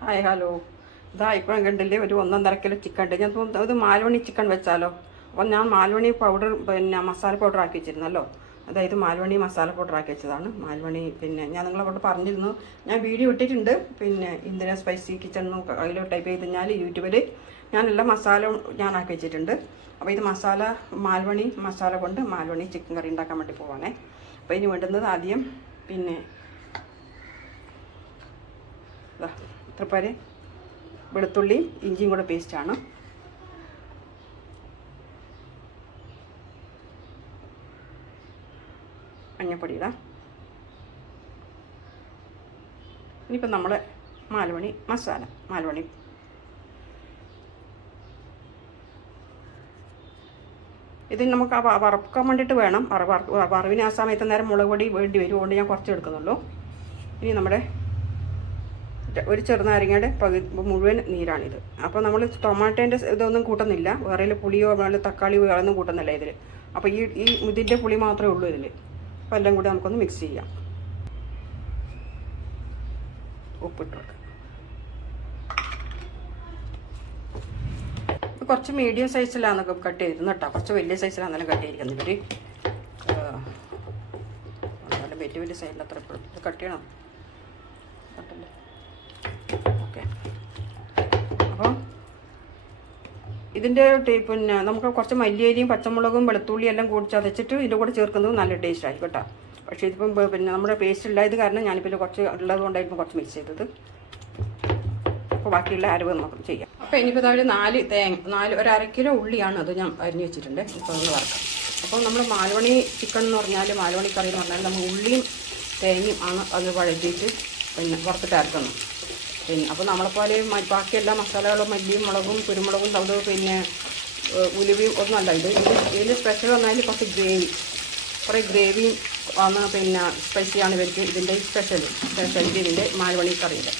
Hi hello. ഇതാ ഇപ്പോഴും കണ്ടില്ലേ ഒരു 1.5 കിലോ ചിക്കൻ ഉണ്ട്. ഞാൻ ഇത് മാൽവണി ചിക്കൻ വെച്ചാലോ. അപ്പം ഞാൻ മാൽവണി പൗഡർ പിന്നെ മസാല പൗഡർ ആക്കി വെച്ചിരുന്നല്ലോ. അതായത് മാൽവണി മസാല പൗഡർ ആക്കി വെച്ചതാണ്. മാൽവണി പിന്നെ ഞാൻ നിങ്ങളോട് പറഞ്ഞിരുന്നു, ഞാൻ വീഡിയോ ഇട്ടിട്ടുണ്ട്. പിന്നെ ഇന്ദിര സ്പൈസി കിച്ചൺ അതിൽ ടൈപ്പ് ചെയ്ത് കഴിഞ്ഞാൽ യൂട്യൂബിൽ ഞാൻ എല്ലാ മസാലയും ഞാൻ ആക്കി വെച്ചിട്ടുണ്ട്. അപ്പോൾ ഇത് മസാല മാൽവണി മസാല കൊണ്ട് മാൽവണി ചിക്കൻ കറി ഉണ്ടാക്കാൻ വേണ്ടി പോവാണേ. അപ്പോൾ ഇതിന് വേണ്ടുന്നത് ആദ്യം പിന്നെ ഇത്രപ്പേര് വെളുത്തുള്ളിയും ഇഞ്ചിയും കൂടെ പേസ്റ്റാണ്. മഞ്ഞപ്പൊടി ഇടാം. ഇനിയിപ്പോൾ നമ്മൾ മാൽവണി മസാല മാൽവണി ഇത് നമുക്ക് വറക്കാൻ വേണ്ടിയിട്ട് വേണം. വറവിന് ആ സമയത്ത് നേരം മുളക് പൊടി വേണ്ടി വരും. അതുകൊണ്ട് ഞാൻ കുറച്ച് എടുക്കുന്നുള്ളൂ. ഇനി നമ്മുടെ ഒരു ചെറുനാരങ്ങയുടെ മുഴുവൻ നീരാണിത്. അപ്പോൾ നമ്മൾ ടൊമാറ്റോൻ്റെ ഇതൊന്നും കൂട്ടുന്നില്ല. വേറെ പുളിയോ വേറെ തക്കാളിയോ വേറൊന്നും കൂട്ടുന്നില്ല ഇതിൽ. അപ്പോൾ ഈ ഇതിൻ്റെ പുളി മാത്രമേ ഉള്ളൂ ഇതിൽ. അപ്പോൾ എല്ലാം കൂടി നമുക്കൊന്ന് മിക്സ് ചെയ്യാം. ഉപ്പിട്ട് കൊടുക്കാം. കുറച്ച് മീഡിയം സൈസിലാണ് കട്ട് ചെയ്തിരുന്നു കേട്ടോ. കുറച്ച് വലിയ സൈസിലാണ് കട്ട് ചെയ്തിരിക്കുന്നത് ഇവർ. വലിയ വലിയ സൈസിൽ അത്ര ഇത് കട്ട് ചെയ്യണം. കട്ടല്ലേ. ഓക്കെ. അപ്പോൾ ഇതിൻ്റെ പിന്നെ നമുക്ക് കുറച്ച് മല്ലിയരിയും പച്ചമുളകും വെളുത്തുള്ളിയും എല്ലാം കൂടി ചതച്ചിട്ട് ഇതിൻ്റെ കൂടെ ചേർക്കുന്നത് നല്ല ടേസ്റ്റ് ആയിരിക്കും കേട്ടോ. പക്ഷേ ഇതിപ്പം പിന്നെ നമ്മുടെ പേസ്റ്റ് ഇല്ലായത് കാരണം ഞാനിപ്പോൾ കുറച്ച് ഉള്ളത് കൊണ്ടായിരിക്കും കുറച്ച് മിക്സ് ചെയ്തത്. അപ്പോൾ ബാക്കിയുള്ള അരവ് നമുക്ക് ചെയ്യാം. അപ്പോൾ ഇനിയിപ്പോൾ ഒരു 1 അര കിലോ ഉള്ളിയാണ് അത് ഞാൻ അരിഞ്ഞ് വെച്ചിട്ടുണ്ട്. ഇപ്പോൾ നമ്മൾ വറക്കാം. അപ്പോൾ നമ്മൾ മാൽവണി ചിക്കൻ എന്ന് പറഞ്ഞാൽ മാൽവണി കറി എന്ന് പറഞ്ഞാൽ നമ്മൾ ഉള്ളിയും തേങ്ങയും ആണ് അത് വഴറ്റിയിട്ട് പിന്നെ വറുത്തിട്ട് അരക്കണം. പിന്നെ അപ്പോൾ നമ്മളെപ്പോലെ ബാക്കി എല്ലാ മസാലകളും മല്ലിയും മുളകും കുരുമുളകും അത് പിന്നെ ഉലുവയും ഒന്നുമല്ല. ഇതിൽ സ്പെഷ്യൽ വന്നാൽ കുറച്ച് കുറേ ഗ്രേവിയും ആണ്. പിന്നെ സ്പൈസിയാണ് ഇവർക്ക് ഇതിൻ്റെ സ്പെഷ്യൽ ഇതിൻ്റെ മാൽവണി കറിയിൽ.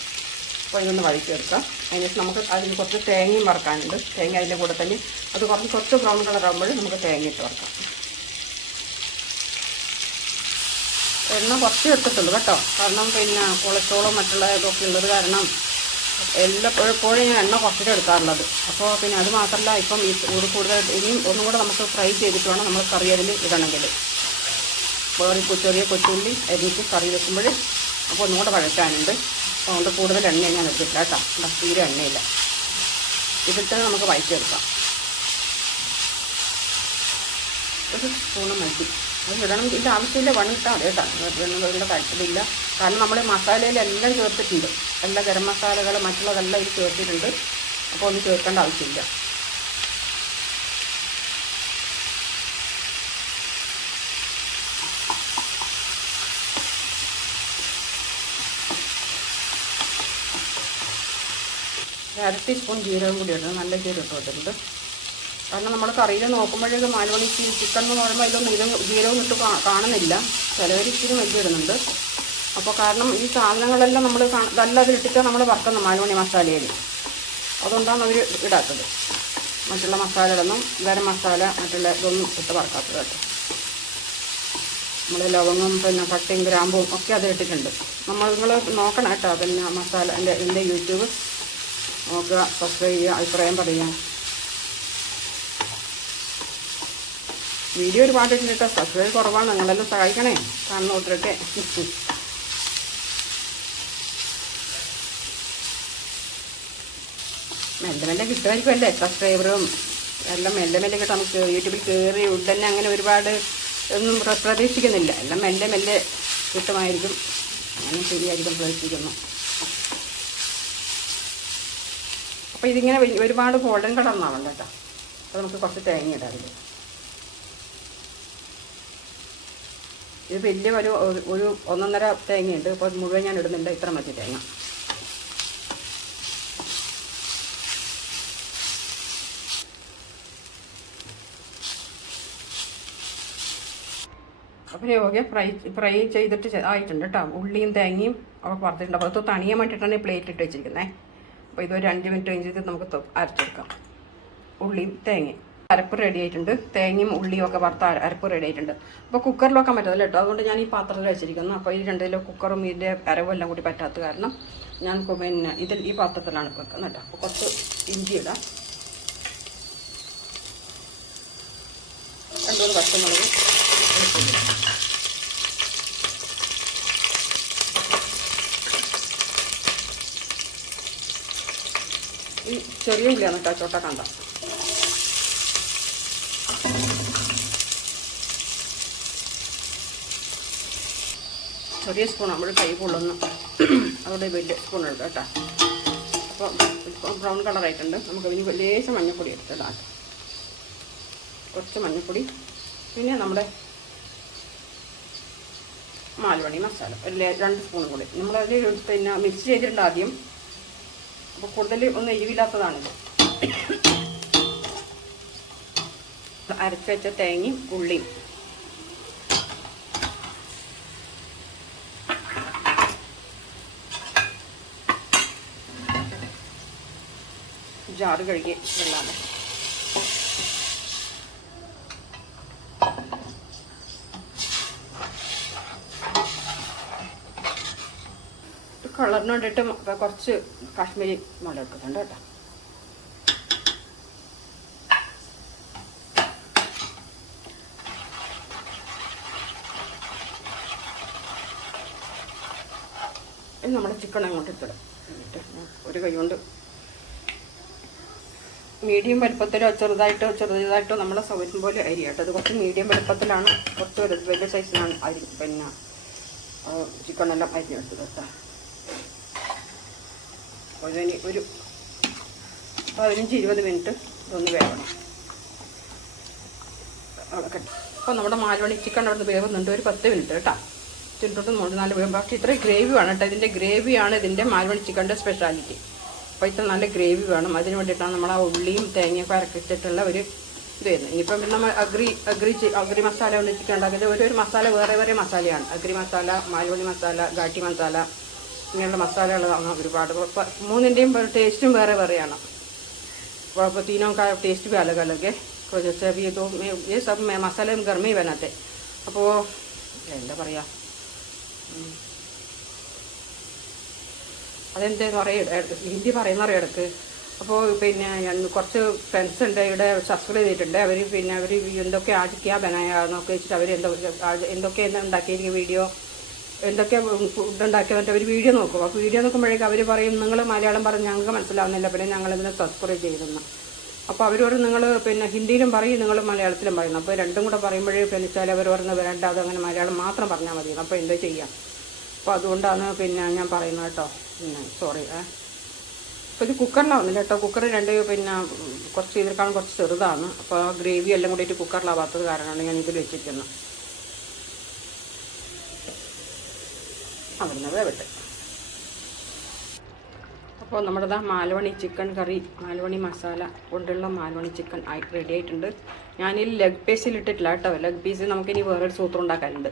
അപ്പോൾ ഇതൊന്ന് വഴറ്റിയെടുക്കാം. അതിനുശേഷം നമുക്ക് അതിന് കുറച്ച് തേങ്ങയും വറക്കാനുണ്ട്. തേങ്ങ അതിൻ്റെ കൂടെ തന്നെ അത് കുറച്ച് ബ്രൗൺ കളർ ആകുമ്പോൾ നമുക്ക് തേങ്ങ ഇട്ട് വറക്കാം. എണ്ണ കുറച്ച് എടുത്തിട്ടുള്ളൂ കേട്ടോ. കാരണം പിന്നെ കൊളസ്ട്രോളും മറ്റുള്ള ഇതൊക്കെ ഉള്ളത് കാരണം എപ്പോഴും ഞാൻ എണ്ണ കുറച്ചിട്ട് എടുക്കാറുള്ളത്. അപ്പോൾ പിന്നെ അത് മാത്രമല്ല, ഇപ്പം കൂടുതൽ ഇനിയും ഒന്നും കൂടെ നമുക്ക് ഫ്രൈ ചെയ്തിട്ട് വേണം നമ്മൾ കറി അതിൽ ഇടണമെങ്കിൽ. വേറെ ചെറിയ കൊച്ചുള്ളി അരിഞ്ഞിട്ട് കറി വെക്കുമ്പോൾ അപ്പോൾ ഒന്നും കൂടെ വഴറ്റാനുണ്ട്. അപ്പോൾ അതുകൊണ്ട് കൂടുതൽ എണ്ണ ഞാൻ എടുത്തിട്ടില്ല കേട്ടോ. തീരെ എണ്ണയില്ല. ഇതിൽ തന്നെ നമുക്ക് വഴറ്റിയെടുക്കാം. ഒരു സ്പൂണ് മതി അത് ഇടണം. ഇതിൻ്റെ ആവശ്യമില്ല, വണ്ണിട്ടാൽ മതി കേട്ടോ. വെള്ളം താല്പര്യമില്ല. കാരണം നമ്മൾ മസാലയിലെല്ലാം ചേർത്തിട്ടുണ്ട്. എല്ലാ ഗരം മസാലകൾ മറ്റുള്ളതെല്ലാം ഇത് ചേർത്തിട്ടുണ്ട്. അപ്പോൾ ഒന്നും ചേർക്കേണ്ട ആവശ്യമില്ല. അര ടീസ്പൂൺ ജീരകം കൂടി ഇടണം. നല്ല ജീരകം ഇട്ടിട്ടുണ്ട്. കാരണം നമ്മൾ കറിയിൽ നോക്കുമ്പോഴേക്കും മാൽവണി ചിക്കൻ എന്ന് പറയുമ്പോൾ അതിലൊന്നും ജീരകം ഇട്ട് കാണുന്നില്ല. ചിലവർ ഇച്ചിരി വലിയ ഇടുന്നുണ്ട്. അപ്പോൾ കാരണം ഈ സാധനങ്ങളെല്ലാം നമ്മൾ നല്ല അതിലിട്ടിട്ട് നമ്മൾ വറുക്കുന്ന മാൽവണി മസാലയിൽ. അതുകൊണ്ടാണ് അവർ ഇടാത്തത്. മറ്റുള്ള മസാലകളൊന്നും ഗരം മസാല മറ്റുള്ള ഇതൊന്നും ഇട്ട് വറക്കാത്തത് കേട്ടോ. നമ്മൾ ലവങ്ങും പിന്നെ പട്ടയും ഗ്രാമ്പും ഒക്കെ അതിലിട്ടിട്ടുണ്ട്. നിങ്ങൾ നോക്കണം കേട്ടോ. പിന്നെ മസാല എൻ്റെ യൂട്യൂബ് നോക്കുക, സബ്സ്ക്രൈബ് ചെയ്യുക, അഭിപ്രായം പറയുക. വീഡിയോ ഒരുപാട് ഇട്ടിട്ട് സബ്സ്ക്രൈബ് കുറവാണ്. നിങ്ങളെല്ലാം സഹായിക്കണേ കാണുന്നോട്ടൊക്കെ. മെല്ലെ മെല്ലെ കിട്ടുമായിരിക്കും അല്ലേ സബ്സ്ക്രൈബറും എല്ലാം. മെല്ലെ മെല്ലെ കിട്ടും. നമുക്ക് യൂട്യൂബിൽ കയറി ഉടനെ അങ്ങനെ ഒരുപാട് ഒന്നും പ്രതീക്ഷിക്കുന്നില്ല. എല്ലാം മെല്ലെ മെല്ലെ കിട്ടുമായിരിക്കും. അങ്ങനെ ശരിയായിരിക്കും പ്രതീക്ഷിക്കുന്നു. അപ്പോൾ ഇതിങ്ങനെ ഒരുപാട് ഗോൾഡൻ കളർന്നാവണ്ട കേട്ടോ. അപ്പോൾ നമുക്ക് കുറച്ച് തേങ്ങ ഇടാറില്ല. ഇത് വലിയ ഒരു 1.5 തേങ്ങയുണ്ട്. അപ്പോൾ മുഴുവൻ ഞാൻ ഇടുന്നില്ല. ഇത്ര മതി തേങ്ങ. അപ്പോൾ ഓക്കെ ഫ്രൈ ചെയ്തിട്ട് ആയിട്ടുണ്ട് കേട്ടോ. ഉള്ളിയും തേങ്ങയും ഒക്കെ വറുത്തിട്ടുണ്ട്. അപ്പോൾ അത് തണിയാൻ വേണ്ടിയിട്ടാണ് പ്ലേറ്റ് ഇട്ട് വെച്ചിരിക്കുന്നത്. അപ്പോൾ ഇതൊരു 5 മിനിറ്റ് കഴിഞ്ഞിട്ട് നമുക്ക് അരച്ചെടുക്കാം ഉള്ളിയും തേങ്ങയും. അരപ്പ് റെഡി ആയിട്ടുണ്ട്. തേങ്ങയും ഉള്ളിയും ഒക്കെ വറുത്ത അരപ്പ് റെഡി ആയിട്ടുണ്ട്. അപ്പോൾ കുക്കറിലൊക്കെ പറ്റത്തില്ല കേട്ടോ. അതുകൊണ്ട് ഞാൻ ഈ പാത്രത്തിൽ വെച്ചിരിക്കുന്നു. അപ്പോൾ ഈ 2 കിലോ കുക്കറും ഇതിൻ്റെ അരവും എല്ലാം കൂടി പറ്റാത്ത കാരണം ഞാൻ പിന്നെ ഈ പാത്രത്തിലാണ് വെക്കുന്നത് കേട്ടോ. അപ്പോൾ കുറച്ച് ഇഞ്ചി ഇടാം, 2 പച്ചമുളക്, ഈ ചെറിയ ഉള്ളിയാണ് കേട്ടോ, ചോട്ട കണ്ട. ചെറിയ സ്പൂൺ നമ്മൾ കൈ കൊള്ളുന്നു, അതുകൊണ്ട് വലിയ സ്പൂൺ എടുക്കാം കേട്ടോ. അപ്പോൾ ഇപ്പോൾ ബ്രൗൺ കളറായിട്ടുണ്ട്. നമുക്ക് ഇനി ലേശം മഞ്ഞൾപ്പൊടി എടുത്തിടാം, കുറച്ച് മഞ്ഞൾപ്പൊടി. പിന്നെ നമ്മുടെ മാൽവണി മസാല ഒരു 2 സ്പൂണും കൂടി നമ്മളതിൽ പിന്നെ മിക്സ് ചെയ്തിട്ടുണ്ട് ആദ്യം. അപ്പോൾ കൂടുതൽ ഒന്നും എരിവില്ലാത്തതാണിത്. അരച്ച് വെച്ച തേങ്ങയും ഉള്ളിയും ജാറ് കഴുകി വെള്ളമാണ്. കളറിന് വേണ്ടിയിട്ട് കുറച്ച് കാശ്മീരി മുളക് എടുക്കുന്നുണ്ട് കേട്ടോ. ഇനി നമ്മുടെ ചിക്കൻ അങ്ങോട്ട് എടുത്തിടും. ഒരു കൈ കൊണ്ട് മീഡിയം വലുപ്പത്തിലോ ചെറുതായിട്ടോ നമ്മളെ സൗകര്യം പോലെ അരി കേട്ടോ. അത് കുറച്ച് മീഡിയം വലുപ്പത്തിലാണ്, കുറച്ച് വലിയ സൈസിലാണ് അരി പിന്നെ ചിക്കനെല്ലാം അരിഞ്ഞെടുത്തത് കേട്ടോ. ഒരു 15-20 മിനിറ്റ് ഇതൊന്ന് വേവണം. അപ്പോൾ നമ്മുടെ മാൽവണി ചിക്കൻ അവിടെ നിന്ന് വേവുന്നുണ്ട്. ഒരു 10 മിനിറ്റ് കേട്ടോ. ചിട്ടോട്ട് 3-4 വേവും. പക്ഷേ ഇത്രയും ഗ്രേവി വേണം കേട്ടോ. ഇതിൻ്റെ ഗ്രേവിയാണ് ഇതിൻ്റെ മാൽവണി ചിക്കൻ്റെ സ്പെഷ്യാലിറ്റി. അപ്പോൾ ഇത്ര നല്ല ഗ്രേവി വേണം. അതിന് വേണ്ടിയിട്ടാണ് നമ്മൾ ആ ഉള്ളിയും തേങ്ങയൊക്കെ അരക്കിച്ചിട്ടുള്ള ഒരു ഇത് വരുന്നത്. ഇനിയിപ്പം നമ്മൾ അഗ്രി മസാല കൊണ്ട് ചിക്കൻ ഉണ്ടാക്കിയത് ഒരു മസാല വേറെ മസാലയാണ്. അഗ്രി മസാല, മാൽവണി മസാല, ഘാട്ടി മസാല, ഇങ്ങനെയുള്ള മസാലകൾ വാങ്ങാം ഒരുപാട്. 3ൻ്റെയും ടേസ്റ്റും വേറെയാണ്. അപ്പോൾ तीनों का टेस्ट भी अलग अलग है. तो जैसे अभी ये सब मसाले हम घर में ही बनाते. അപ്പോൾ എന്താ പറയുക, അതെന്താന്ന് പറയുക, ഹിന്ദി പറയുന്നറിയാം ഇടയ്ക്ക്. അപ്പോൾ പിന്നെ ഞാൻ കുറച്ച് ഫ്രണ്ട്സ് ഉണ്ട് ഇവിടെ സബ്സ്ക്രൈബ് ചെയ്തിട്ടുണ്ട്. അവർ എന്തൊക്കെ ആജിക്കാ ബനായെന്നൊക്കെ വെച്ചിട്ട് അവർ എന്തൊക്കെ ഉണ്ടാക്കിയിരിക്കും വീഡിയോ, എന്തൊക്കെ ഫുഡ് ഉണ്ടാക്കിയവൻ്റെ ഒരു വീഡിയോ നോക്കും. അപ്പോൾ വീഡിയോ നോക്കുമ്പോഴേക്കും അവർ പറയും നിങ്ങൾ മലയാളം പറഞ്ഞ് ഞങ്ങൾക്ക് മനസ്സിലാവുന്നില്ല, പിന്നെ ഞങ്ങളിതിനെ സബ്സ്ക്രൈബ് ചെയ്തെന്ന്. അപ്പോൾ അവർ പറയും നിങ്ങൾ പിന്നെ ഹിന്ദിയിലും പറയും, നിങ്ങൾ മലയാളത്തിലും പറയുന്നു. അപ്പോൾ രണ്ടും കൂടെ പറയുമ്പോഴേ പിന്നെ ചില അവർ പറഞ്ഞ് വേണ്ട, അതങ്ങനെ മലയാളം മാത്രം പറഞ്ഞാൽ മതി. അപ്പോൾ എന്താ ചെയ്യാം. അപ്പോൾ അതുകൊണ്ടാണ് പിന്നെ ഞാൻ പറയുന്നത് കേട്ടോ. പിന്നെ സോറി. അപ്പോൾ ഇത് കുക്കറിലാവുന്നില്ല കേട്ടോ. കുക്കർ പിന്നെ കുറച്ച് ഇതിനേക്കാളും കുറച്ച് ചെറുതാണ്. അപ്പോൾ ഗ്രേവി എല്ലാം കൂടിയിട്ട് കുക്കറിലാവാത്തത് കാരണമാണ് ഞാൻ ഇതിൽ വെച്ചിരിക്കുന്നത്. അവിടുന്ന് വേവട്ടെ. അപ്പോൾ നമ്മുടെ മാൽവണി ചിക്കൻ കറി, മാൽവണി മസാല കൊണ്ടുള്ള മാൽവണി ചിക്കൻ റെഡി ആയിട്ടുണ്ട്. ഞാനിൽ ലെഗ് പീസിൽ ഇട്ടിട്ടില്ല കേട്ടോ. ലെഗ് പീസ് നമുക്കിനി വേറൊരു സൂത്രം ഉണ്ടാക്കാനുണ്ട്.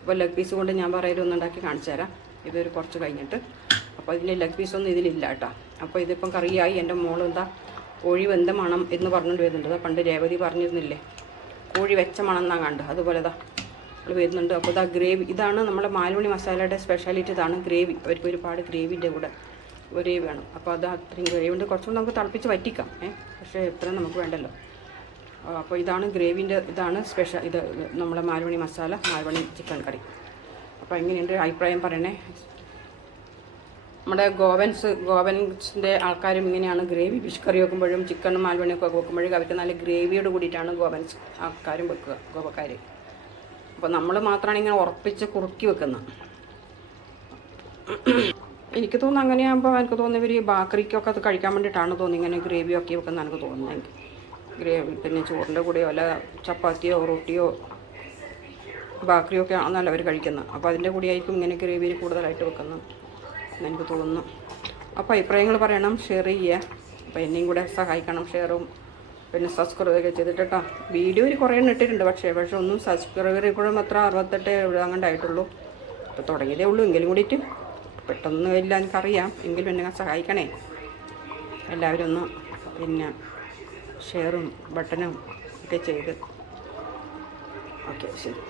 അപ്പോൾ ലെഗ് പീസ് കൊണ്ട് ഞാൻ പറയലൊന്നും ഉണ്ടാക്കി കാണിച്ചു തരാം. ഇതൊരു കുറച്ച് കഴിഞ്ഞിട്ട്. അപ്പോൾ ഇതിൽ ലെഗ് പീസൊന്നും ഇതിലില്ല കേട്ടോ. അപ്പോൾ ഇതിപ്പം കറിയായി. എൻ്റെ മോൾ കോഴി വെന്ത മണം എന്ന് പറഞ്ഞുകൊണ്ട് വരുന്നുണ്ട്. പണ്ട് രേവതി പറഞ്ഞിരുന്നില്ലേ, കോഴി വെച്ച മണം എന്നാണ് കണ്ടത്. അതുപോലെ വരുന്നുണ്ട്. അപ്പോൾ ഗ്രേവി, ഇതാണ് നമ്മുടെ മാൽവണി മസാലയുടെ സ്പെഷ്യാലിറ്റി. ഇതാണ് ഗ്രേവി. അവർക്ക് ഒരുപാട് ഗ്രേവിൻ്റെ കൂടെ ഗ്രേവി വേണം. അപ്പോൾ അത്രയും ഗ്രേവി ഉണ്ട്. കുറച്ചുകൂടി നമുക്ക് തിളപ്പിച്ച് വറ്റിക്കാം. പക്ഷേ ഇത്രയും നമുക്ക് വേണ്ടല്ലോ. അപ്പോൾ ഇതാണ് ഗ്രേവിൻ്റെ, ഇതാണ് സ്പെഷ്യൽ. ഇത് നമ്മളെ മാൽവണി മസാല, മാൽവണി ചിക്കൻ കറി. അപ്പോൾ എങ്ങനെയുണ്ട് അഭിപ്രായം പറയണേ. നമ്മുടെ ഗോവൻസിൻ്റെ ആൾക്കാരും ഇങ്ങനെയാണ് ഗ്രേവി ഫിഷ് കറി വെക്കുമ്പോഴും ചിക്കനും മാൽവണിയൊക്കെ വെക്കുമ്പോഴും അവർക്ക് നല്ല ഗ്രേവിയോട് കൂടിയിട്ടാണ് ഗോവൻസ് ആൾക്കാരും വെക്കുക, ഗോവക്കാർ. അപ്പോൾ നമ്മൾ മാത്രമാണ് ഇങ്ങനെ ഉറപ്പിച്ച് കുറുക്കി വെക്കുന്നത്. എനിക്ക് തോന്നുന്നു അങ്ങനെയാകുമ്പോൾ എനിക്ക് തോന്നുന്നു ഇവർ ബാക്കറിക്കൊക്കെ അത് കഴിക്കാൻ വേണ്ടിയിട്ടാണ് തോന്നുന്നത് ഇങ്ങനെ ഗ്രേവിയൊക്കെ വെക്കുന്നത് എനിക്ക് തോന്നുന്നത്. എനിക്ക് ഗ്രേവി പിന്നെ ചോറിൻ്റെ കൂടെയോ അല്ല ചപ്പാത്തിയോ റൊട്ടിയോ ബാക്കറിയോ ഒക്കെ ആണെന്നല്ല അവർ കഴിക്കുന്നത്. അപ്പോൾ അതിൻ്റെ കൂടെയായിരിക്കും ഇങ്ങനെ ഗ്രേവിയിൽ കൂടുതലായിട്ട് വെക്കുന്നത് എന്നെനിക്ക് തോന്നുന്നു. അപ്പോൾ അഭിപ്രായങ്ങൾ പറയണം, ഷെയർ ചെയ്യുക. അപ്പോൾ എന്നെയും കൂടെ സഹായിക്കണം, ഷെയറും പിന്നെ സബ്സ്ക്രൈബൊക്കെ ചെയ്തിട്ട് കേട്ടോ. വീഡിയോ കുറേ ഇട്ടിട്ടുണ്ട്, പക്ഷേ ഒന്നും സബ്സ്ക്രൈബർ കൂടെ മാത്രം 68 അങ്ങോട്ടായിട്ടുള്ളൂ. അപ്പോൾ തുടങ്ങിയതേ ഉള്ളൂ. എങ്കിലും കൂടിയിട്ട് പെട്ടെന്ന് ഇല്ല എനിക്കറിയാം. എങ്കിലും എന്നെ സഹായിക്കണേ എല്ലാവരും ഒന്ന്. പിന്നെ ഷെയറും ബട്ടണും ഒക്കെ ചെയ്ത്. ഓക്കെ ശരി.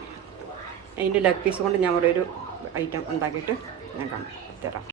അതിൻ്റെ ലെഗ് പീസ് കൊണ്ട് ഞാൻ ഒരു ഐറ്റം ഉണ്ടാക്കിയിട്ട് ഞാൻ തരാം.